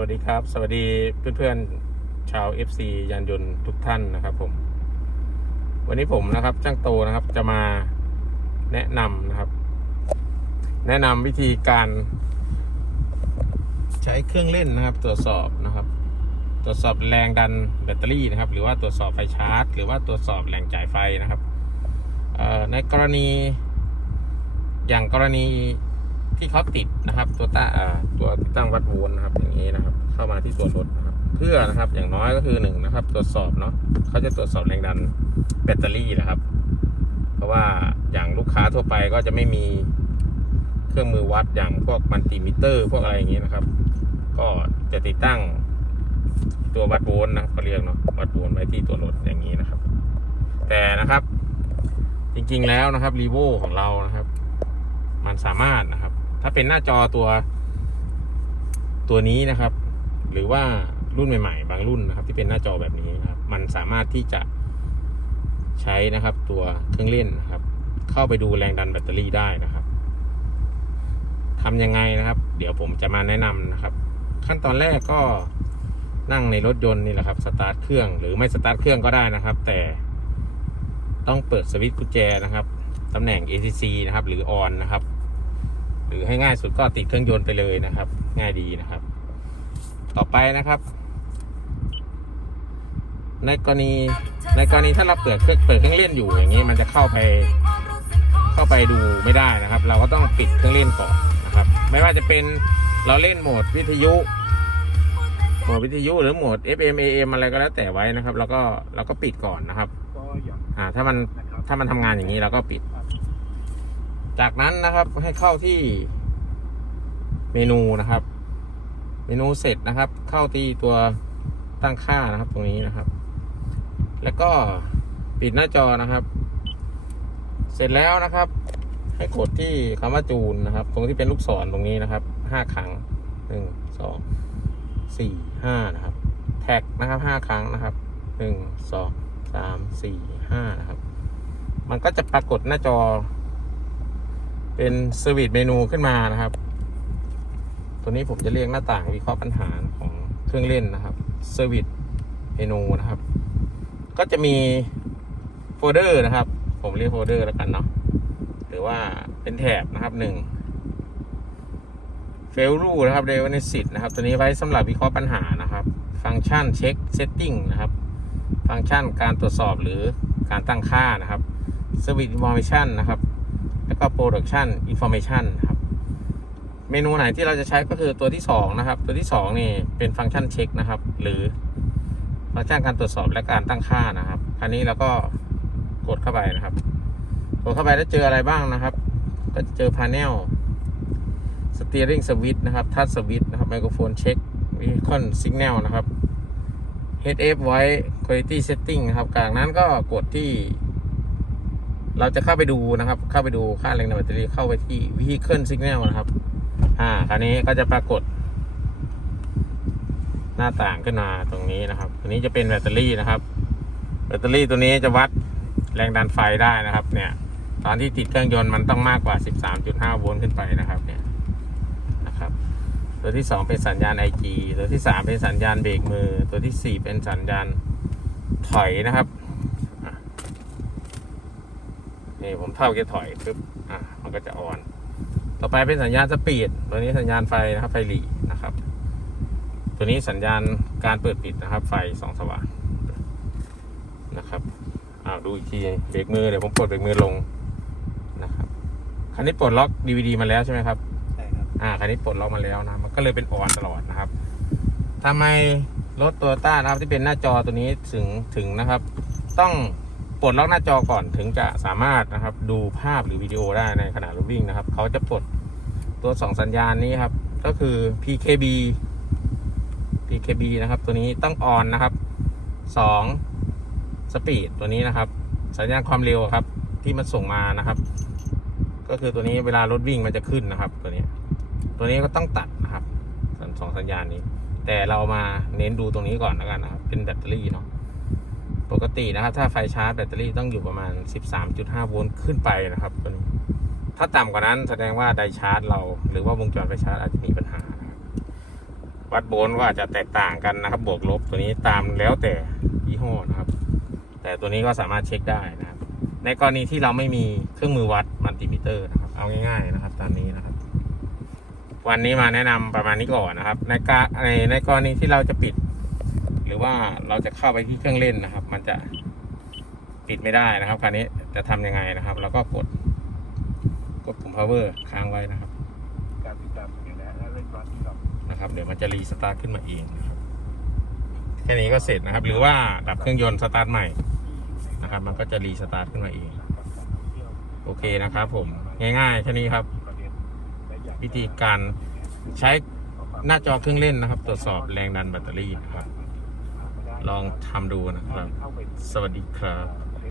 วัสดีครับ สวัสดีเพื่อนๆชาว FC ยานยนต์ทุกท่านนะครับผม วันนี้ผมนะครับจ้างโตนะครับจะมาแนะนำนะครับ แนะนำวิธีการใช้เครื่องเล่นนะครับ ตรวจสอบนะครับ ตรวจสอบแรงดันแบตเตอรี่นะครับ หรือว่าตรวจสอบไฟชาร์จ หรือว่าตรวจสอบแหล่งจ่ายไฟนะครับในกรณีอย่างกรณี ที่เขาติดนะครับตัวต้าตัวติดตั้งวัดโวลต์นะครับอย่างนี้นะครับ เข้ามาที่ตัวรถนะครับ เพื่อนะครับอย่างน้อยก็คือหนึ่งนะครับ ตรวจสอบเนาะเขาจะตรวจสอบแรงดันแบตเตอรี่นะครับ เพราะว่าอย่างลูกค้าทั่วไปก็จะไม่มีเครื่องมือวัดอย่างพวกมัลติมิเตอร์ พวกอะไรอย่างนี้นะครับ ก็จะติดตั้งตัววัดโวลต์นะเขาเรียกเนาะวัดโวลต์ไว้ที่ตัวรถอย่างนี้นะครับ แต่นะครับ จริงๆแล้วนะครับรีโวของเรานะครับ มันสามารถนะครับ ถ้าเป็นหน้าจอตัว ตัวนี้นะครับ หรือว่ารุ่นใหม่ๆ บางรุ่นนะครับ ที่เป็นหน้าจอแบบนี้นะครับ มันสามารถที่จะใช้นะครับ ตัวเครื่องเล่นนะครับ เข้าไปดูแรงดันแบตเตอรี่ได้นะครับทำยังไงนะครับ เดี๋ยวผมจะมาแนะนำนะครับ ขั้นตอนแรกก็นั่งในรถยนต์นี่แหละครับสตาร์ทเครื่องหรือไม่สตาร์ทเครื่องก็ได้นะครับ แต่ต้องเปิดสวิตช์กุญแจนะครับตำแหน่ง ACC นะครับ หรือ on นะครับ หรือให้ง่ายสุดก็ติดเครื่องยนต์ไปเลยนะครับ ง่ายดีนะครับ ต่อไปนะครับ ในกรณีในกรณีถ้าเราเปิดเครื่องเปิดเครื่องเล่นอยู่อย่างนี้ มันจะเข้าไปเข้าไปดูไม่ได้นะครับ เราก็ต้องปิดเครื่องเล่นก่อนนะครับ ไม่ว่าจะเป็นเราเล่นโหมดวิทยุโหมดวิทยุหรือโหมด FM AM อะไรก็แล้วแต่ไว้นะครับ แล้วก็เราก็ปิดก่อนนะครับก็อย่างอ่า ถ้ามันนะครับถ้ามันทำงานอย่างนี้เราก็ปิด จากนั้นนะครับให้เข้าที่เมนูนะครับ เมนูเสร็จนะครับ เข้าที่ตัวตั้งค่านะครับ ตรงนี้นะครับ แล้วก็ปิดหน้าจอนะครับ เสร็จแล้วนะครับ ให้กดที่คำว่าจูนนะครับ ตรงที่เป็นลูกศรตรงนี้นะครับห้าครั้งหนึ่งสองสี่ห้านะครับ แท็กนะครับห้าครั้งนะครับหนึ่งสองสามสี่ห้านะครับ มันก็จะปรากฏหน้าจอ เป็นสวิตเมนูขึ้นมานะครับ ตัวนี้ผมจะเรียกหน้าต่างวิเคราะห์ปัญหาของเครื่องเล่นนะครับสวิตเมนูนะครับ ก็จะมีโฟลเดอร์นะครับ ผมเรียกโฟลเดอร์แล้วกันเนาะหรือว่าเป็นแถบนะครับหนึ่งเฟลรูนะครับเรเวเนซิตนะครับ ตัวนี้ไว้สำหรับวิเคราะห์ปัญหานะครับ ฟังก์ชันเช็คเซตติ้งนะครับ ฟังก์ชันการตรวจสอบหรือการตั้งค่านะครับ Service Information นะครับ แล้วก็ Production Information นครับ เมนูไหนที่เราจะใช้ก็คือตัวที่ 2 นะครับ ตัวที่ 2 นี่เป็นฟังก์ชันเช็คนะครับ หรือฟังก์ชันการตรวจสอบและการตั้งค่านะครับ คราวนี้เราก็กดเข้าไปนะครับ กดเข้าไปแล้วเจออะไรบ้างนะครับ ก็เจอ Panel Steering Switch นะครับ Touch Switch นะครับ Microphone Check Vehicle Signal นะครับ HF ไว้ Quality Setting นะครับ จากนั้นก็กดที่ เราจะเข้าไปดูนะครับ เข้าไปดูค่าแรงดันแบตเตอรี่เข้าไปที่ Vehicle Signal นะครับ อ่า คราวนี้ก็จะปรากฏ หน้าต่างขึ้นมาตรงนี้นะครับ ตัวนี้จะเป็นแบตเตอรี่นะครับ แบตเตอรี่ตัวนี้จะวัดแรงดันไฟได้นะครับ เนี่ย ตอนที่ติดเครื่องยนต์มันต้องมากกว่า 13.5 โวลต์ขึ้นไปนะครับ เนี่ย นะครับ ตัวที่ 2 เป็นสัญญาณ IG ตัวที่ 3 เป็นสัญญาณเบรกมือ ตัวทีสี่4 เป็นสัญญาณถอยนะครับอะ นี่ผมเท่าแค่ถอยปึ๊บอะมันก็จะออน ต่อไปเป็นสัญญาณสปีดตัวนี้สัญญาณไฟนะครับ ไฟหลีนะครับ ตัวนี้สัญญาณการเปิดปิดนะครับ ไฟสองสว่างนะครับอ้าวดูอีกทีเบรกมือเดี๋ยวผมปลดเบรกมือลงนะครับคันนี้ปลดล็อก DVD มาแล้วใช่ไหมครับใช่ครับอ่าคันนี้ปลดล็อกมาแล้วนะมันก็เลยเป็นออนตลอดนะครับทำไมรถตัวต้านะครับที่เป็นหน้าจอตัวนี้ถึงถึงนะครับ ต้อง ปลดล็อกหน้าจอก่อนถึงจะสามารถนะครับ ดูภาพหรือวิดีโอได้ในขณะรถวิ่งนะครับเขาจะปลดตัวสองสัญญาณนี้ครับ ก็คือ PKB PKB นะครับ ตัวนี้ต้องออนนะครับสองสปีดตัวนี้นะครับ สัญญาณความเร็วครับ ที่มันส่งมานะครับ ก็คือตัวนี้เวลารถวิ่งมันจะขึ้นนะครับ ตัวนี้ ตัวนี้ก็ต้องตัดนะครับสัญสองสัญญาณนี้ แต่เรามาเน้นดูตรงนี้ก่อนแล้วกันนะครับ เป็นแบตเตอรี่เนาะ ปกตินะครับ ถ้าไฟชาร์จแบตเตอรี่ต้องอยู่ประมาณ 13.5 โวลต์ขึ้นไปนะครับตัวนี้ถ้าต่ำกว่านั้นแสดงว่าไดชาร์จเรา หรือว่าวงจรไฟชาร์จอาจจะมีปัญหา วัดโบนก็อาจจะแตกต่างกันนะครับ บวกลบตัวนี้ตามแล้วแต่ยี่ห้อนะครับ แต่ตัวนี้ก็สามารถเช็คได้นะครับ ในกรณีที่เราไม่มีเครื่องมือวัดมัลติมิเตอร์นะครับ เอาง่าย ๆนะครับตามนี้นะครับ วันนี้มาแนะนำประมาณนี้ก่อนนะครับ ในกในในกรณีที่เราจะปิด หรือว่าเราจะเข้าไปที่เครื่องเล่นนะครับ มันจะปิดไม่ได้นะครับคราวนี้จะทำยังไงนะครับแล้วก็กด กดปุ่ม power ค้างไว้นะครับการติดตามอย่างนี้และเล่นร้านที่เรานะครับ เดี๋ยวมันจะรีสตาร์ทขึ้นมาเองนะครับแค่นี้ก็เสร็จนะครับ หรือว่าดับเครื่องยนต์สตาร์ทใหม่นะครับ มันก็จะรีสตาร์ทขึ้นมาเองโอเคนะครับผมง่ายๆแค่นี้ครับ วิธีการใช้หน้าจอเครื่องเล่นนะครับ ตรวจสอบแรงดันแบตเตอรี่นะครับ ลองทำดูนะครับ สวัสดีครับ